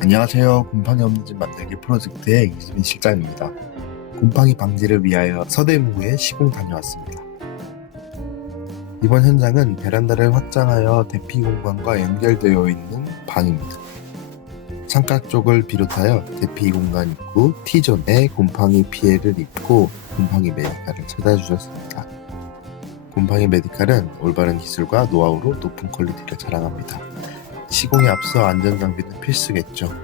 안녕하세요. 곰팡이 없는 집 만들기 프로젝트의 이수빈 실장입니다. 곰팡이 방지를 위하여 서대문구에 시공 다녀왔습니다. 이번 현장은 베란다를 확장하여 대피 공간과 연결되어 있는 방입니다. 창가 쪽을 비롯하여 대피 공간 입구 T존에 곰팡이 피해를 입고 곰팡이 메디칼을 찾아주셨습니다. 곰팡이 메디칼은 올바른 기술과 노하우로 높은 퀄리티를 자랑합니다. 시공에 앞서 안전장비는 필수겠죠.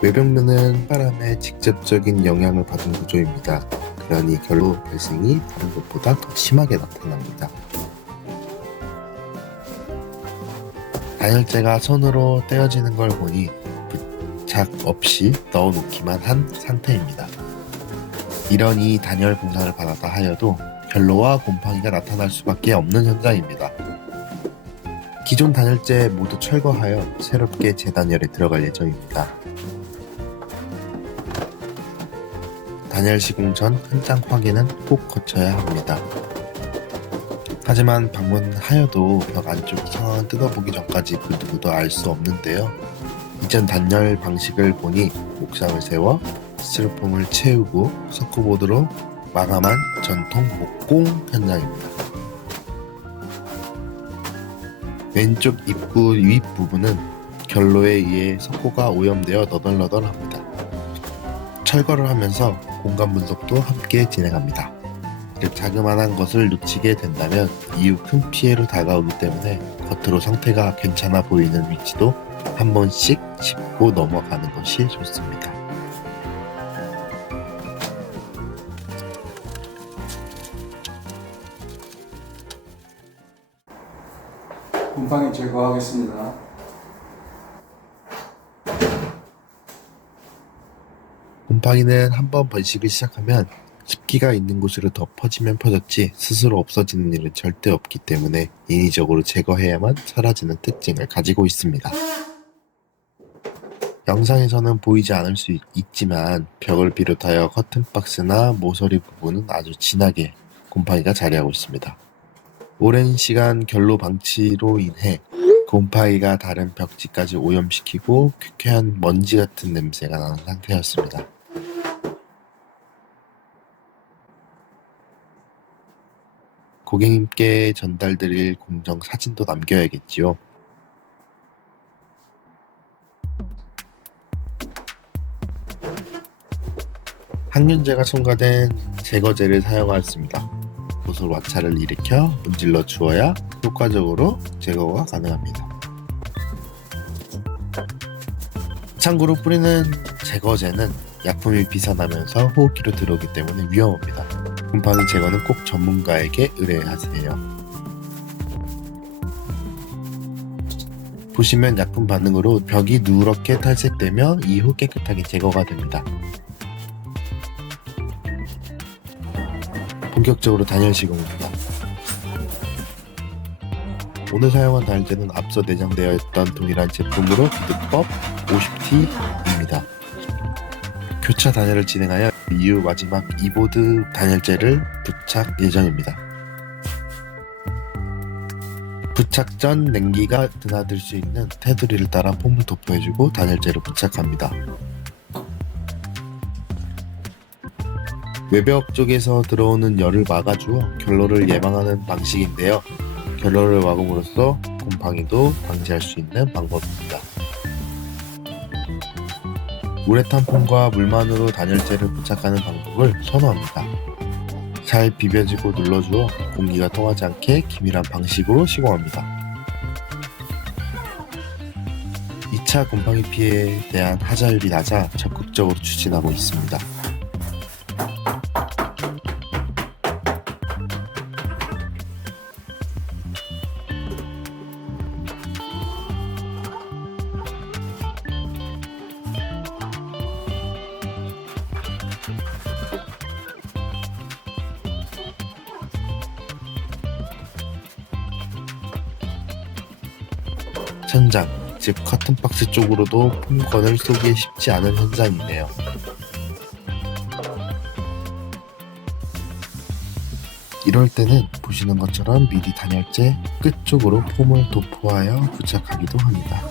외벽면은 바람에 직접적인 영향을 받은 구조입니다. 그러니 결로 발생이 다른 것보다 더 심하게 나타납니다. 단열재가 손으로 떼어지는 걸 보니 부착 없이 넣어놓기만 한 상태입니다. 이러니 단열 공사를 받았다 하여도 결로와 곰팡이가 나타날 수밖에 없는 현장입니다. 기존 단열재 모두 철거하여 새롭게 재단열에 들어갈 예정입니다. 단열 시공 전 현장 확인은 꼭 거쳐야 합니다. 하지만 방문하여도 벽 안쪽 상황을 뜯어보기 전까지 그 누구도 알 수 없는데요. 이전 단열 방식을 보니 옥상을 세워 스티로폼을 채우고 석고보드로 마감한 전통 목공 현장입니다. 왼쪽 입구 윗부분은 결로에 의해 석고가 오염되어 너덜너덜합니다. 철거를 하면서 공간 분석도 함께 진행합니다. 자그마한 것을 놓치게 된다면 이후 큰 피해로 다가오기 때문에 겉으로 상태가 괜찮아 보이는 위치도 한 번씩 짚고 넘어가는 것이 좋습니다. 곰팡이 제거하겠습니다. 곰팡이는 한번 번식을 시작하면 습기가 있는 곳으로 더 퍼지면 퍼졌지 스스로 없어지는 일은 절대 없기 때문에 인위적으로 제거해야만 사라지는 특징을 가지고 있습니다. 영상에서는 보이지 않을 수 있지만 벽을 비롯하여 커튼박스나 모서리 부분은 아주 진하게 곰팡이가 자리하고 있습니다. 오랜 시간 결로 방치로 인해 곰팡이가 다른 벽지까지 오염시키고 쾌쾌한 먼지 같은 냄새가 나는 상태였습니다. 고객님께 전달드릴 공정 사진도 남겨야겠지요. 항균제가 첨가된 제거제를 사용하였습니다. 붓으로 마찰을 일으켜 문질러 주어야 효과적으로 제거가 가능합니다. 참고로 뿌리는 제거제는 약품이 비산하면서 호흡기로 들어오기 때문에 위험합니다. 곰팡이 제거는 꼭 전문가에게 의뢰하세요. 보시면 약품 반응으로 벽이 누렇게 탈색되며 이후 깨끗하게 제거가 됩니다. 본격적으로 단열 시공입니다. 오늘 사용한 단열재는 앞서 내장되어 있던 동일한 제품으로 늑법 50T입니다. 교차 단열을 진행하여 이후 마지막 이보드 단열재를 부착 예정입니다. 부착 전 냉기가 드나들 수 있는 테두리를 따라 폼을 도포해주고 단열재를 부착합니다. 외벽 쪽에서 들어오는 열을 막아주어 결로를 예방하는 방식인데요. 결로를 막음으로써 곰팡이도 방지할 수 있는 방법입니다. 우레탄 폼과 물만으로 단열재를 부착하는 방법을 선호합니다. 잘 비벼지고 눌러주어 공기가 통하지 않게 기밀한 방식으로 시공합니다. 2차 곰팡이 피해에 대한 하자율이 낮아 적극적으로 추진하고 있습니다. 천장, 즉 커튼박스 쪽으로도 폼건을 쏘기 쉽지 않은 현장이네요. 이럴 때는 보시는 것처럼 미리 단열재 끝쪽으로 폼을 도포하여 부착하기도 합니다.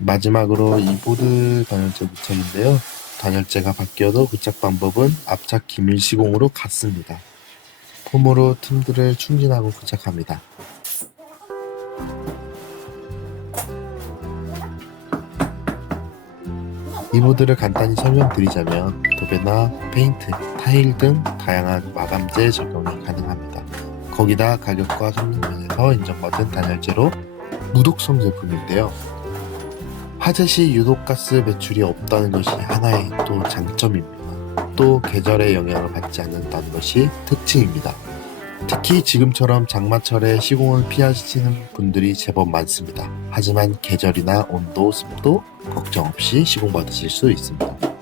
마지막으로 이 보드 단열재 부착인데요. 단열재가 바뀌어도 부착 방법은 앞착 기밀 시공으로 같습니다. 폼으로 틈들을 충진하고 부착합니다. 이 보드를 간단히 설명드리자면 도배나 페인트, 타일 등 다양한 마감재 적용이 가능합니다. 거기다 가격과 성능면에서 인정받은 단열재로 무독성 제품인데요. 화재 시 유독가스 배출이 없다는 것이 하나의 또 장점입니다. 또 계절의 영향을 받지 않는다는 것이 특징입니다. 특히 지금처럼 장마철에 시공을 피하시는 분들이 제법 많습니다. 하지만 계절이나 온도, 습도 걱정 없이 시공받으실 수 있습니다.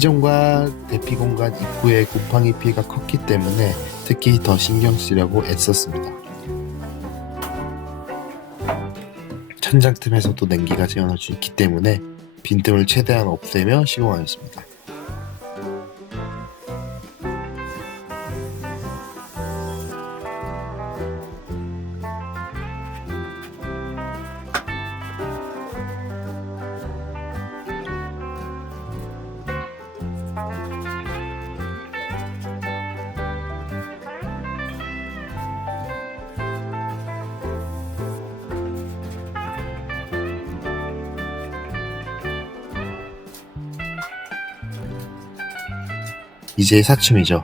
T존과 대피 공간 입구에 곰팡이 피해가 컸기 때문에 특히 더 신경 쓰려고 애썼습니다. 천장 틈에서도 냉기가 새어나올 수 있기 때문에 빈틈을 최대한 없애며 시공하였습니다. 이제 사춤이죠.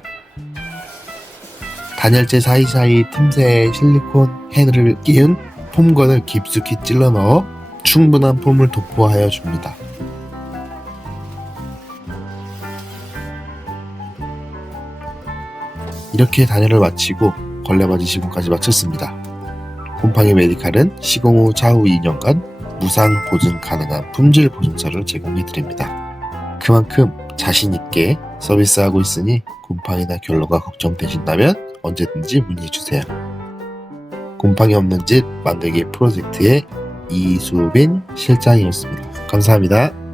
단열재 사이사이 틈새에 실리콘 헤드를 끼운 폼건을 깊숙이 찔러 넣어 충분한 폼을 도포하여 줍니다. 이렇게 단열을 마치고 걸레바지 시공까지 마쳤습니다. 곰팡이 메디칼은 시공 후 차후 2년간 무상 보증 가능한 품질 보증서를 제공해 드립니다. 그만큼 자신있게 서비스하고 있으니 곰팡이나 결로가 걱정되신다면 언제든지 문의주세요. 곰팡이 없는 집 만들기 프로젝트의 이수빈 실장이었습니다. 감사합니다.